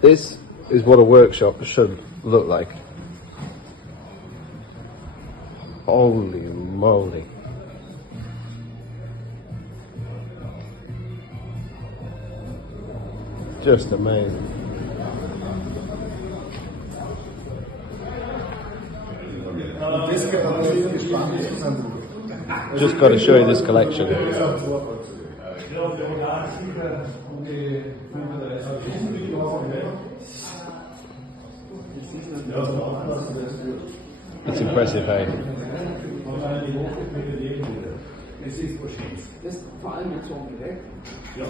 This is what a workshop should look like. Holy moly. Just amazing. Just got to show you this collection. It's impressive, hey? Das ist vor allem jetzt so direkt. Ja.